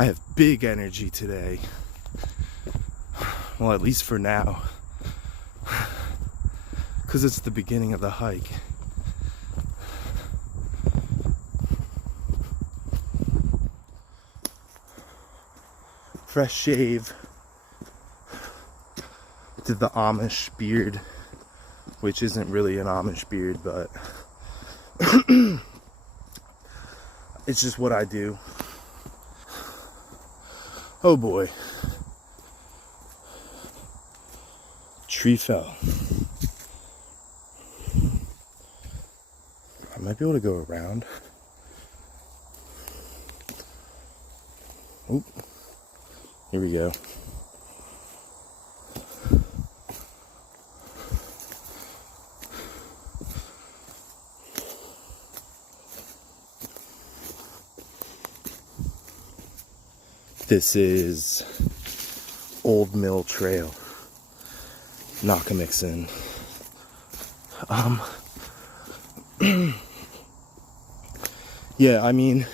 I have big energy today. Well, at least for now. Because it's the beginning of the hike. Fresh shave. Did the Amish beard, which isn't really an Amish beard, but it's just what I do. Oh boy. Tree fell. I might be able to go around. Oop. Here we go. This is Old Mill Trail, Nockamixon. Yeah, I mean,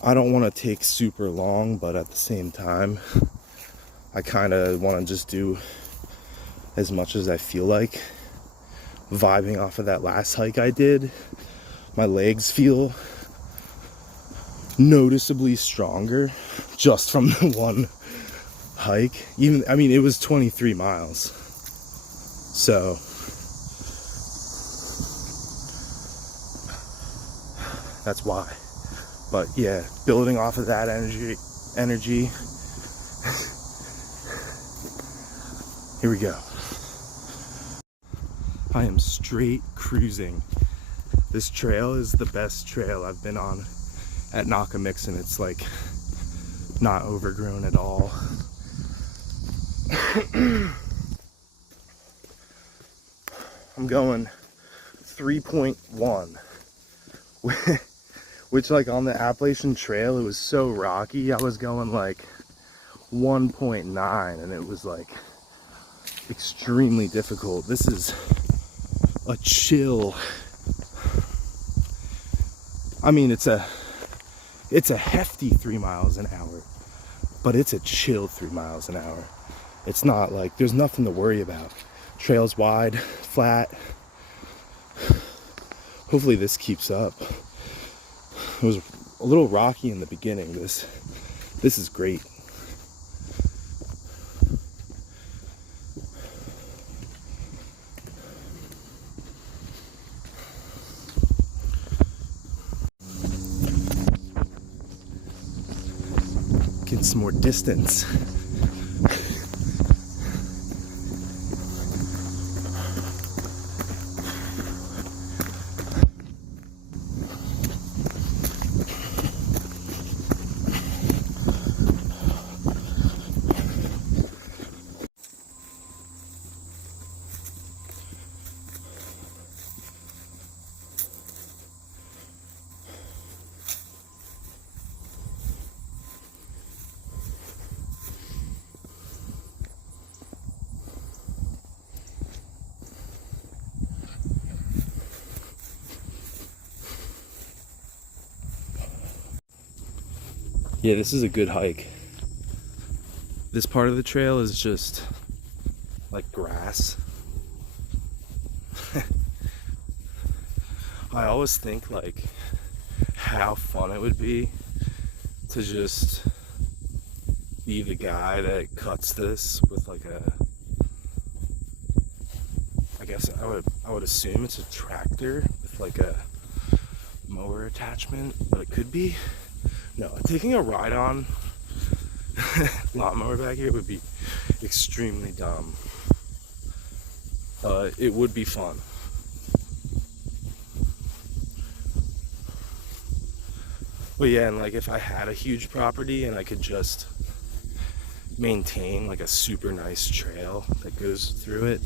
I don't want to take super long, but at the same time, I kind of want to just do as much as I feel like. Vibing off of that last hike I did, my legs feel noticeably stronger just from the one hike. Even, I mean, it was 23 miles. So that's why. But yeah, building off of that energy. Here we go. I am straight cruising. This trail is the best trail I've been on at Nockamixon. It's like not overgrown at all. I'm going 3.1, which like on the Appalachian Trail, it was so rocky. I was going like 1.9 and it was like extremely difficult. This is a chill. I mean, it's a hefty 3 miles an hour, but it's a chill 3 miles an hour. It's not like, there's nothing to worry about. Trail's wide, flat. Hopefully this keeps up. It was a little rocky in the beginning. This is great. Getting some more distance. Yeah, this is a good hike. This part of the trail is just like grass. I always think like how fun it would be to just be the guy that cuts this with like a, I guess I would assume it's a tractor with like a mower attachment, but it could be. No, taking a ride on lawnmower back here would be extremely dumb. It would be fun. But yeah, and like if I had a huge property and I could just maintain like a super nice trail that goes through it,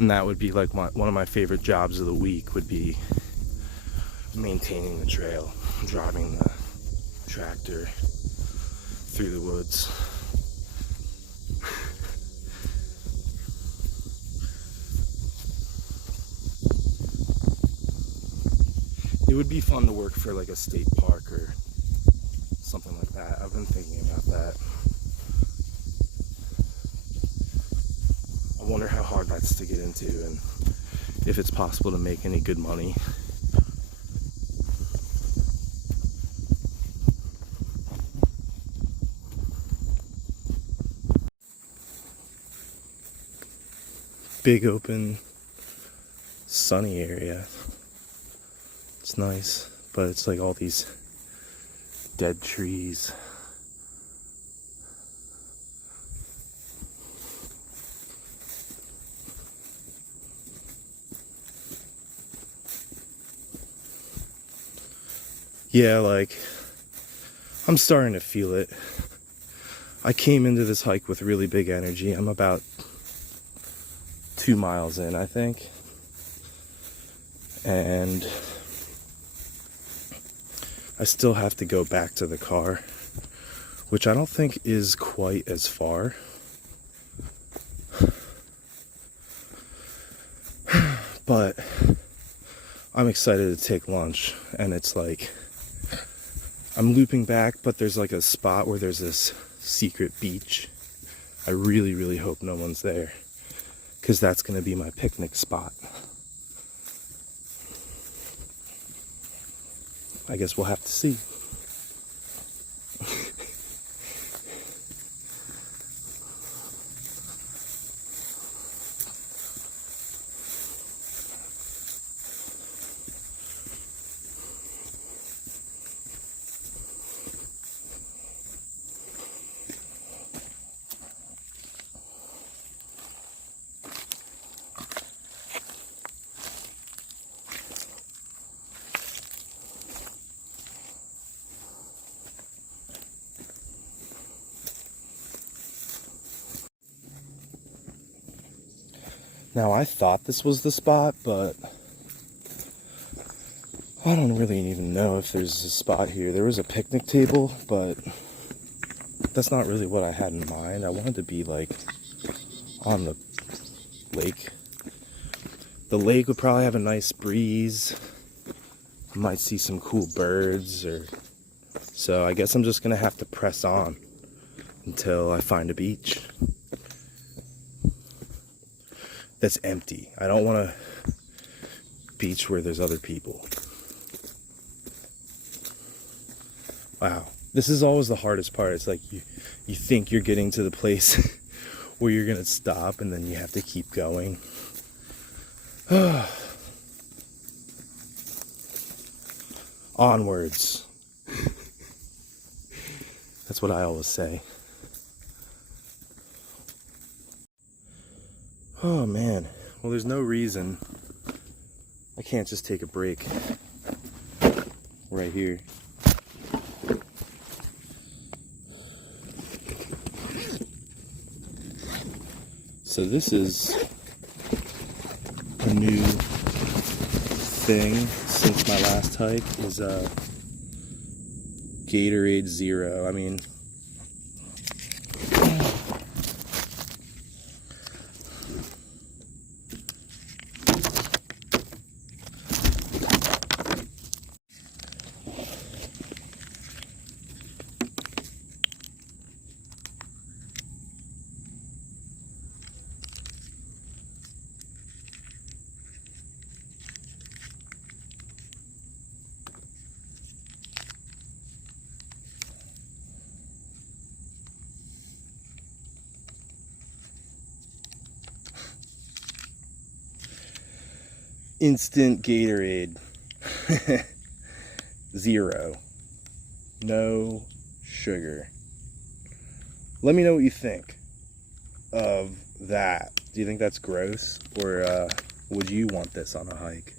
and that would be like one of my favorite jobs of the week would be maintaining the trail, driving the tractor through the woods. It would be fun to work for like a state park or something like that. I've been thinking about that. I wonder how hard that's to get into and if it's possible to make any good money. Big open sunny area. It's nice, but it's like all these dead trees. Yeah, like I'm starting to feel it. I came into this hike with really big energy. I'm about 2 miles in, I think. And I still have to go back to the car, which I don't think is quite as far. But I'm excited to take lunch, and it's like I'm looping back, but there's like a spot where there's this secret beach. I really, really hope no one's there, because that's going to be my picnic spot. I guess we'll have to see. Now, I thought this was the spot, but I don't really even know if there's a spot here. There was a picnic table, but that's not really what I had in mind. I wanted to be like on the lake. The lake would probably have a nice breeze. I might see some cool birds, or so I guess I'm just gonna have to press on until I find a beach that's empty. I don't want a beach where there's other people. Wow, this is always the hardest part. It's like you think you're getting to the place where you're gonna stop, and then you have to keep going. Onwards. That's what I always say. Oh man, well, there's no reason I can't just take a break right here. So this is a new thing since my last hike, is Gatorade Zero. I mean, instant Gatorade. Zero. No sugar. Let me know what you think of that. Do you think that's gross? Or would you want this on a hike?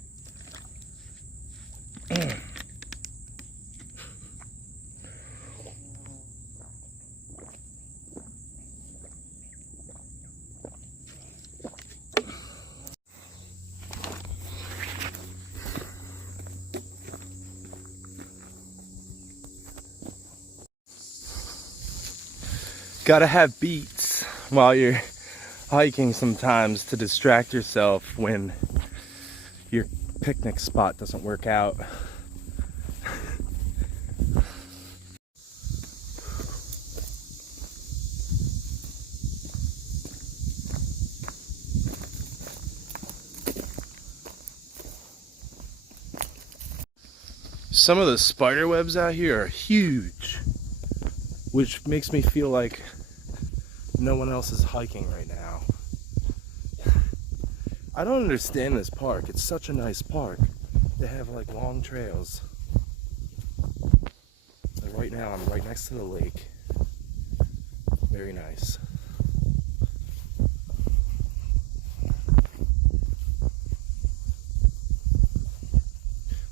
Gotta have beats while you're hiking sometimes to distract yourself when your picnic spot doesn't work out. Some of the spider webs out here are huge, which makes me feel like no one else is hiking right now. I don't understand this park. It's such a nice park. They have like long trails. And right now I'm right next to the lake. Very nice.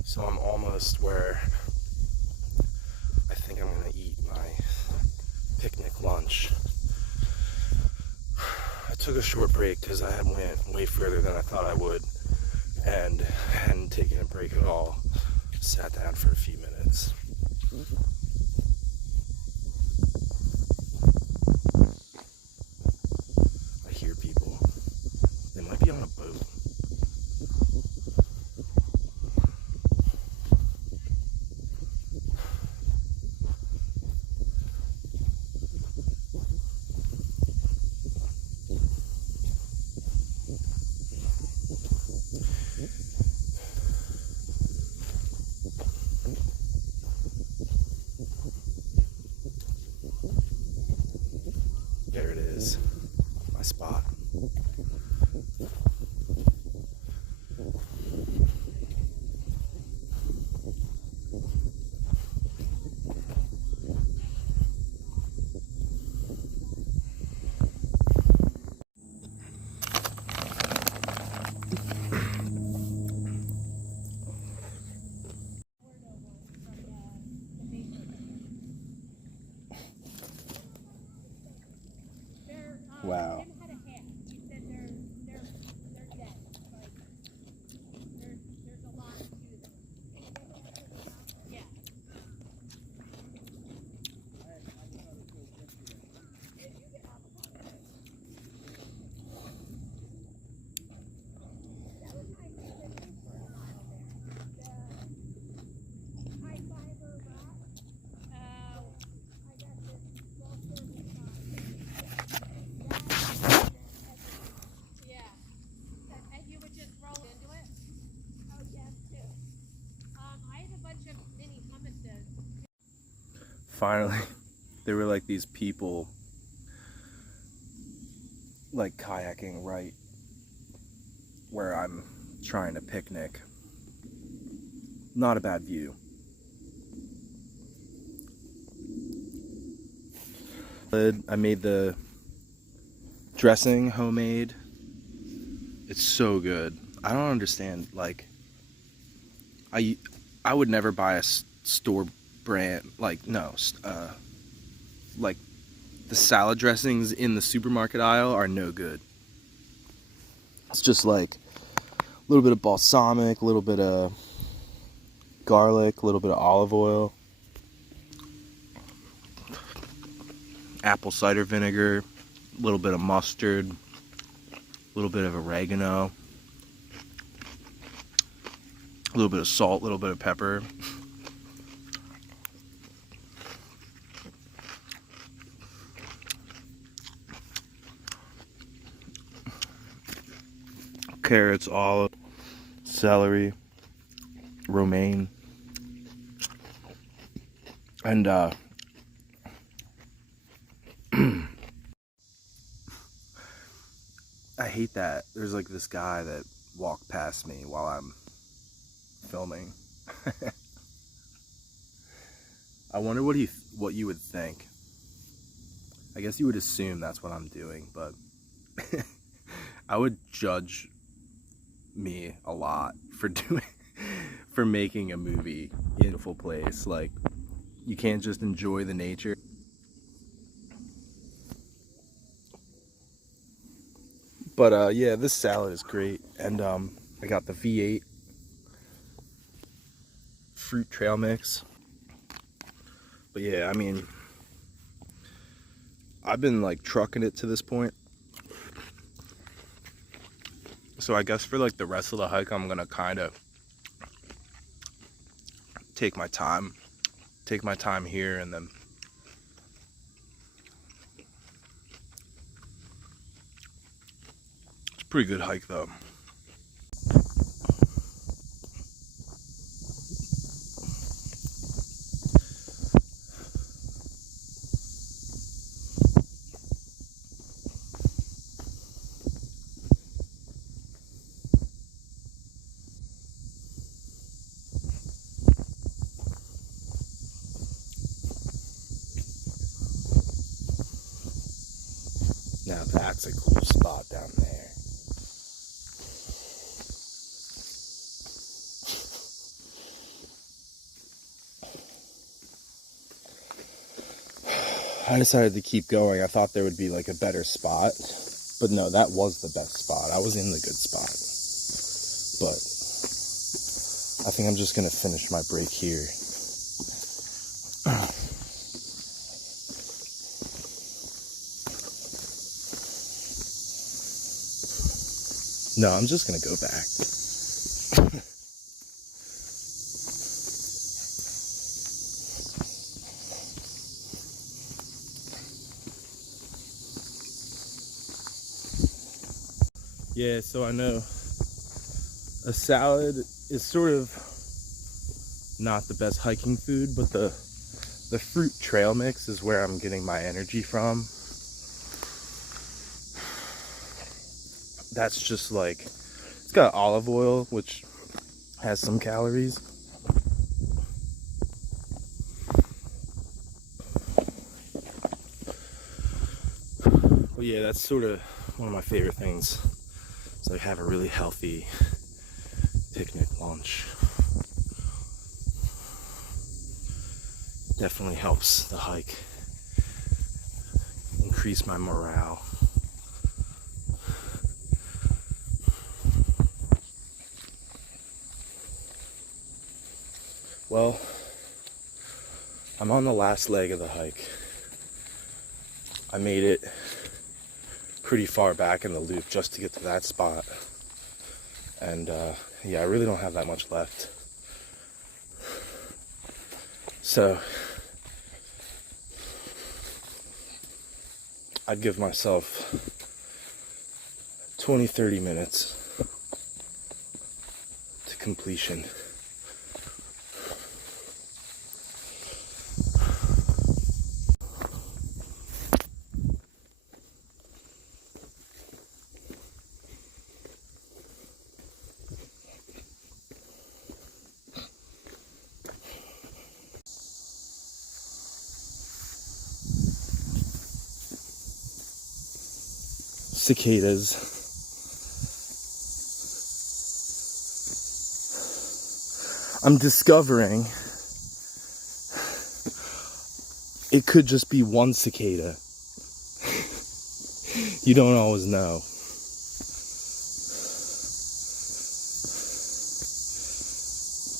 So I'm almost where I think I'm gonna eat my picnic lunch. I took a short break because I had went way further than I thought I would and hadn't taken a break at all. Sat down for a few minutes. I hear people. They might be on a boat. There it is, my spot. Wow. Finally, there were like these people like kayaking right where I'm trying to picnic. Not a bad view. I made the dressing homemade. It's so good. I don't understand, like I would never buy a store brand, like like the salad dressings in the supermarket aisle are no good. It's just like a little bit of balsamic, a little bit of garlic, a little bit of olive oil, apple cider vinegar, a little bit of mustard, a little bit of oregano, a little bit of salt, a little bit of pepper. Carrots, olive, celery, romaine, and I hate that there's like this guy that walked past me while I'm filming. I wonder what you would think. I guess you would assume that's what I'm doing, but I would judge me a lot for making a movie in a beautiful place. Like, you can't just enjoy the nature. But yeah, this salad is great, and I got the V8 fruit trail mix. But yeah, I mean, I've been like trucking it to this point. So I guess for like the rest of the hike, I'm gonna kind of take my time here, and then it's a pretty good hike though. That's a cool spot down there. I decided to keep going. I thought there would be like a better spot, but no, that was the best spot. I was in the good spot, but I think I'm just gonna finish my break here. No, I'm just gonna go back. Yeah, so I know a salad is sort of not the best hiking food, but the fruit trail mix is where I'm getting my energy from. That's just like, it's got olive oil, which has some calories. But yeah, that's sort of one of my favorite things. So I have a really healthy picnic lunch. Definitely helps the hike increase my morale. Well, I'm on the last leg of the hike. I made it pretty far back in the loop just to get to that spot. And yeah, I really don't have that much left. So I'd give myself 20-30 minutes to completion. Cicadas. I'm discovering it could just be one cicada. You don't always know.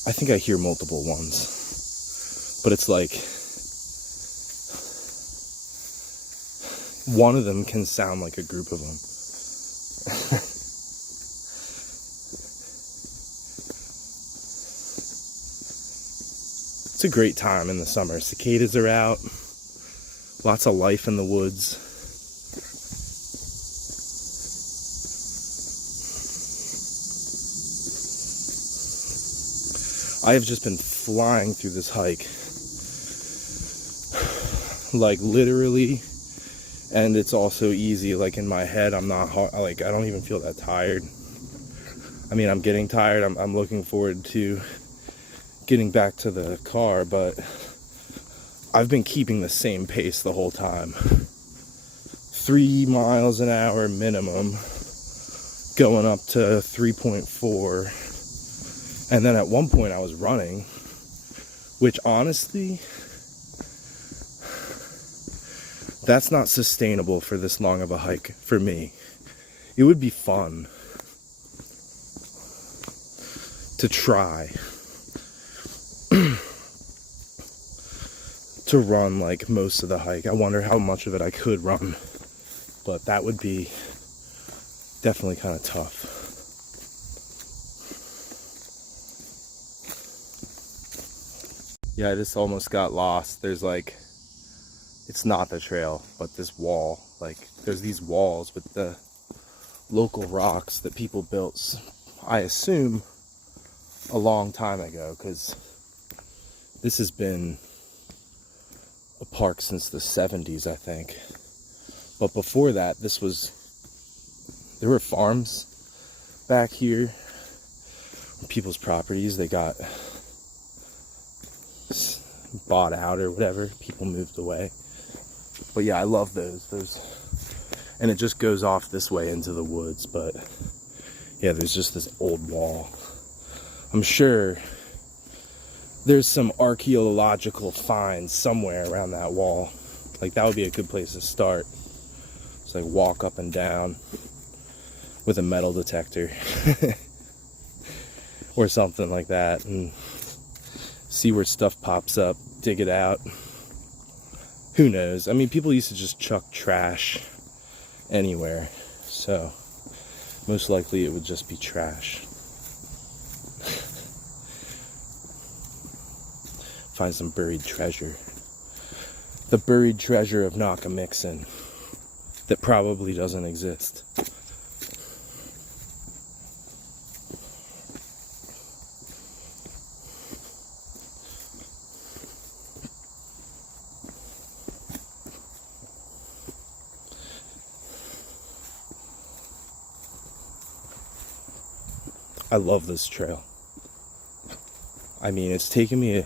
I think I hear multiple ones, but it's like one of them can sound like a group of them. It's a great time in the summer. Cicadas are out. Lots of life in the woods. I have just been flying through this hike. Like literally. And it's also easy, like in my head, I'm not hard, like I don't even feel that tired. I mean, I'm getting tired. I'm looking forward to getting back to the car, but I've been keeping the same pace the whole time. 3 miles an hour minimum, going up to 3.4. And then at one point I was running, which honestly, that's not sustainable for this long of a hike for me. It would be fun to try to run like most of the hike. I wonder how much of it I could run, but that would be definitely kind of tough. Yeah, I just almost got lost. There's like, it's not the trail, but this wall, like there's these walls with the local rocks that people built, I assume a long time ago, because this has been a park since the 70s, I think. But before that, there were farms back here, people's properties. They got bought out or whatever. People moved away. But yeah, I love those. and it just goes off this way into the woods. But yeah, there's just this old wall. I'm sure there's some archaeological finds somewhere around that wall. Like, that would be a good place to start. Just like walk up and down with a metal detector or something like that, and see where stuff pops up, dig it out. Who knows? I mean, people used to just chuck trash anywhere, so most likely it would just be trash. Find some buried treasure. The buried treasure of Knockemixon that probably doesn't exist. I love this trail. I mean, it's taken me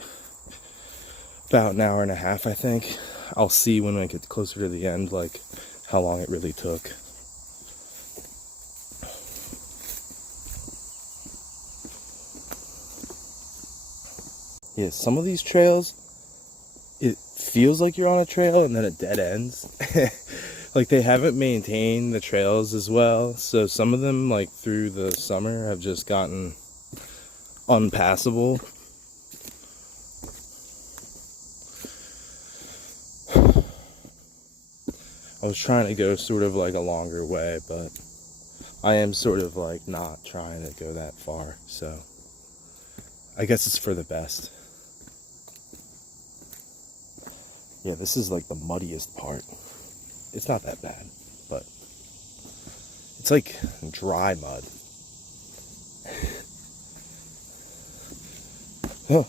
about an hour and a half, I think. I'll see when I get closer to the end, like, how long it really took. Yeah, some of these trails, it feels like you're on a trail and then it dead ends. Like, they haven't maintained the trails as well, so some of them, like, through the summer have just gotten unpassable. I was trying to go sort of like a longer way, but I am sort of like not trying to go that far, so I guess it's for the best. Yeah, this is like the muddiest part. It's not that bad, but it's like dry mud. Oh.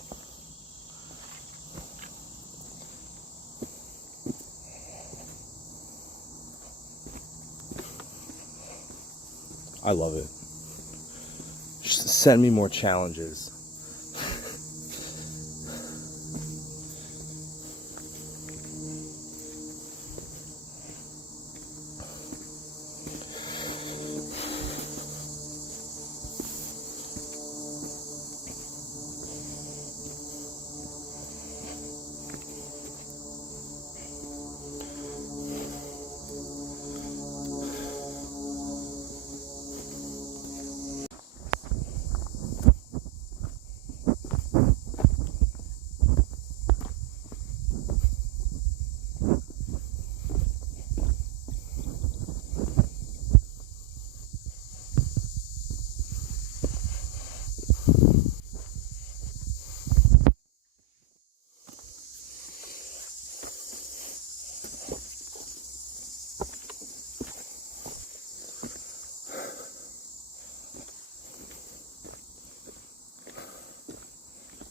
I love it. Just send me more challenges.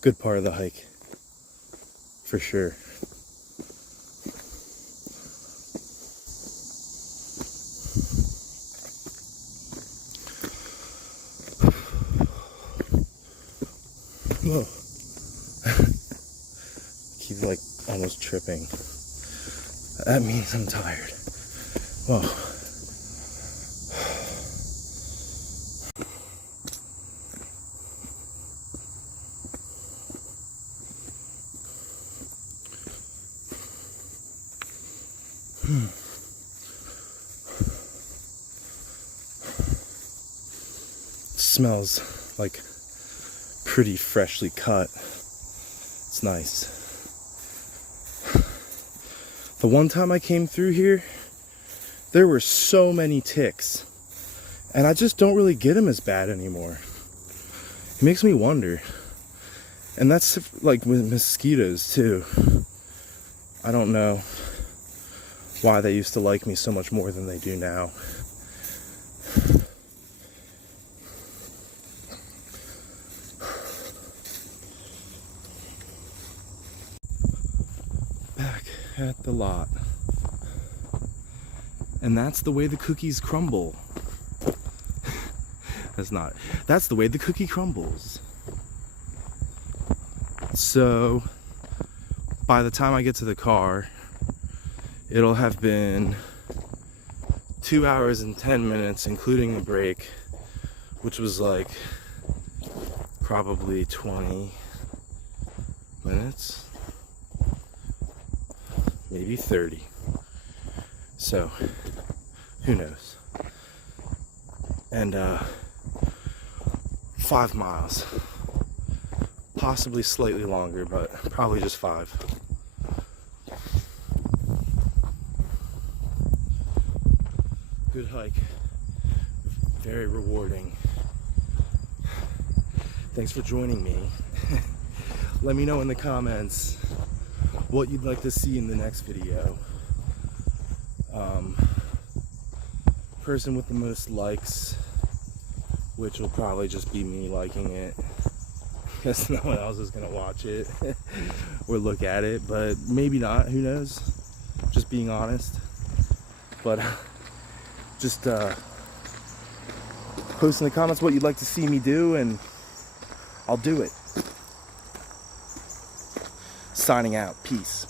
Good part of the hike, for sure. Whoa. Keep like almost tripping. That means I'm tired. Whoa. Smells like pretty freshly cut. It's nice. The one time I came through here, there were so many ticks, and I just don't really get them as bad anymore. It makes me wonder. And that's like with mosquitoes too. I don't know why they used to like me so much more than they do now. Back at the lot. And that's the way the cookies crumble. That's the way the cookie crumbles. So, by the time I get to the car, it'll have been 2 hours and 10 minutes, including the break, which was like probably 20 minutes, maybe 30. So, who knows? And 5 miles, possibly slightly longer, but probably just 5. Good hike, very rewarding. Thanks for joining me. Let me know in the comments what you'd like to see in the next video. Person with the most likes, which will probably just be me liking it, because no one else is gonna watch it or look at it, but maybe not, who knows, just being honest. But just post in the comments what you'd like to see me do, and I'll do it. Signing out. Peace.